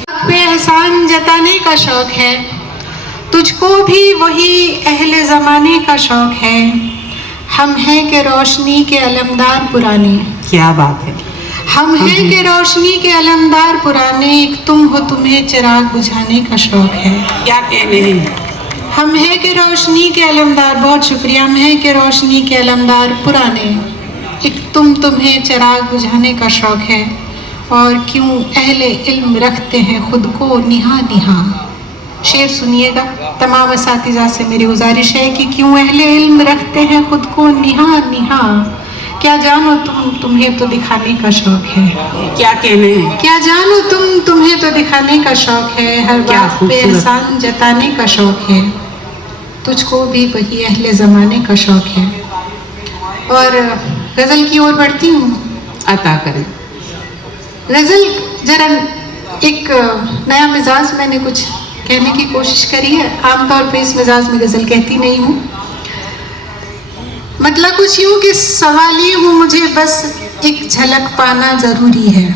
पे एहसान जताने का शौक है, तुझको भी वही अहले ज़माने का शौक है। हम हैं कि रोशनी के अलमदार पुराने। क्या बात है। हम हैं कि रोशनी के अलमदार पुराने, एक तुम हो, तुम्हें चिराग बुझाने का शौक है। क्या कहने हैं। हम हैं कि रोशनी के अलमदार, बहुत शुक्रिया। हम हैं कि रोशनी के अलमदार पुराने, एक तुम्हें चिराग बुझाने का शौक है। और क्यों अहले इल्म रखते हैं खुद को निहा निहा। शेर सुनिएगा। तमाम असातिज़ा से मेरी गुजारिश है कि क्यों अहले इल्म रखते हैं खुद को निहा निहा। क्या जानो तुम्हें तो दिखाने का शौक है। क्या कहने हैं। क्या जानो तुम्हें तो दिखाने का शौक है। हर बात पे एहसान जताने का शौक है, तुझको भी वही अहले ज़माने का शौक है। और गज़ल की ओर बढ़ती हूँ। अता करें। गज़ल जरा एक नया मिजाज मैंने कुछ कहने की कोशिश करी है। आमतौर पे इस मिजाज में गज़ल कहती नहीं हूँ। मतलब कुछ यूँ कि सवाली हूँ, मुझे बस एक झलक पाना ज़रूरी है।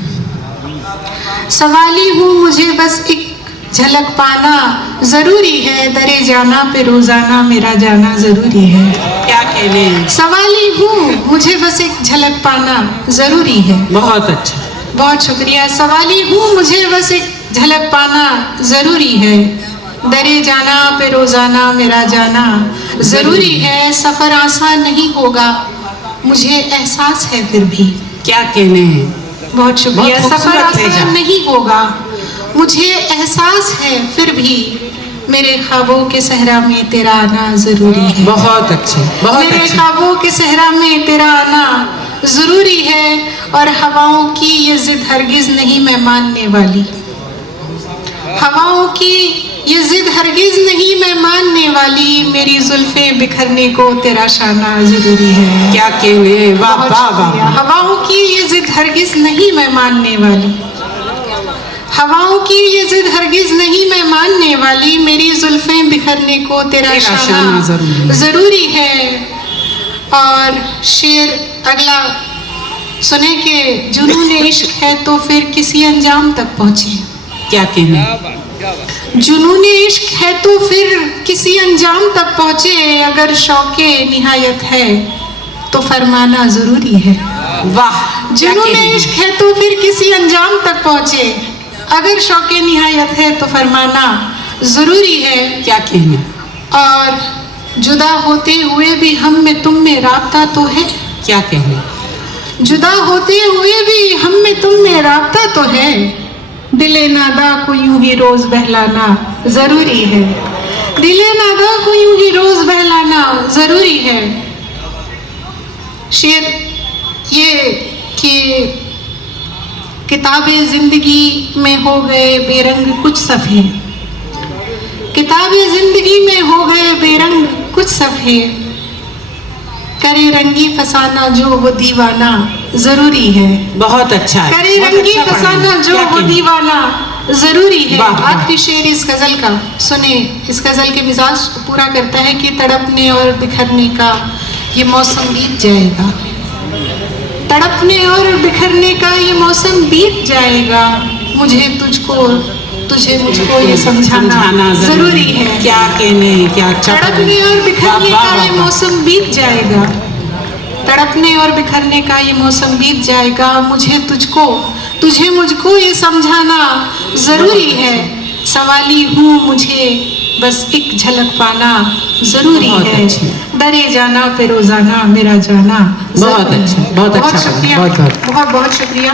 सवाली हूँ, मुझे बस एक झलक पाना ज़रूरी है। दरे जाना पे रोज़ाना मेरा जाना ज़रूरी है। क्या कहने हैं। सवाली हूँ, मुझे बस एक झलक पाना ज़रूरी है। बहुत अच्छा, बहुत शुक्रिया। सवाली हूँ, मुझे बस एक झलक पाना ज़रूरी है। दरे जाना पे रोज़ाना मेरा जाना ज़रूरी है। सफ़र आसान नहीं होगा, मुझे एहसास है फिर भी। क्या कहने हैं। बहुत शुक्रिया। सफ़र आसान नहीं होगा, मुझे एहसास है फिर भी। मेरे ख्वाबों के सहरा में तेरा आना ज़रूरी है। बहुत अच्छे, बहुत अच्छे। मेरे ख्वाबों के सहरा में तेरा आना ज़रूरी है। और हवाओं की ये ज़िद हरगिज़ नहीं मैं मानने वाली। हवाओं की ये ज़िद हरगिज़ नहीं मैं मानने वाली। मेरी जुल्फ़ें बिखरने को तेरा शाना ज़रूरी है। क्या कहने। वाह वाह वाह। हवाओं की ये ज़िद हरगिज़ नहीं मैं मानने वाली। हवाओं की ये ज़िद हरगिज़ नहीं मैं मानने वाली। मेरी जुल्फ़ें बिखरने को तेरा शाना ज़रूरी है। और शेर अगला सुने कि जुनून इश्क है तो फिर किसी अंजाम तक पहुँचे। क्या कहने। जुनून इश्क है तो फिर किसी अंजाम तक पहुँचे। अगर शौक़े निहायत है तो फरमाना ज़रूरी है। वाह। जुनून इश्क है तो फिर किसी अंजाम तक पहुँचे। अगर शौक़े निहायत है तो फरमाना ज़रूरी है। क्या कहने। और जुदा होते हुए भी हम में तुम में राब्ता तो है। क्या कहने। जुदा होते हुए भी हम में तुम में राब्ता तो है। दिले नादा को यूं ही रोज़ बहलाना ज़रूरी है। दिले नादा को यूं ही रोज़ बहलाना ज़रूरी है। शेर ये कि किताबे ज़िंदगी में हो गए बेरंग कुछ सफ़े। किताबे ज़िंदगी में हो गए बेरंग कुछ सफ़े। करे रंगी फसाना जो वो दीवाना ज़रूरी है। बहुत अच्छा है। करे रंगी फसाना जो वो दीवाना ज़रूरी है। आखिरी शेर इस गज़ल का सुने। इस गज़ल के मिजाज को पूरा करता है कि तड़पने और बिखरने का ये मौसम बीत जाएगा। तड़पने और बिखरने का ये मौसम बीत जाएगा। मुझे तुझे मुझको ये समझाना ज़रूरी है। क्या कहने। क्या तड़पने और बिखरने का ये मौसम बीत जाएगा। तड़पने और बिखरने का ये मौसम बीत जाएगा। तुझे मुझको ये समझाना ज़रूरी है। सवाली हूँ, मुझे बस एक झलक पाना ज़रूरी है। दरे जाना पे रोज़ाना मेरा जाना। बहुत अच्छा, बहुत अच्छा। शुक्रिया। बहुत शुक्रिया।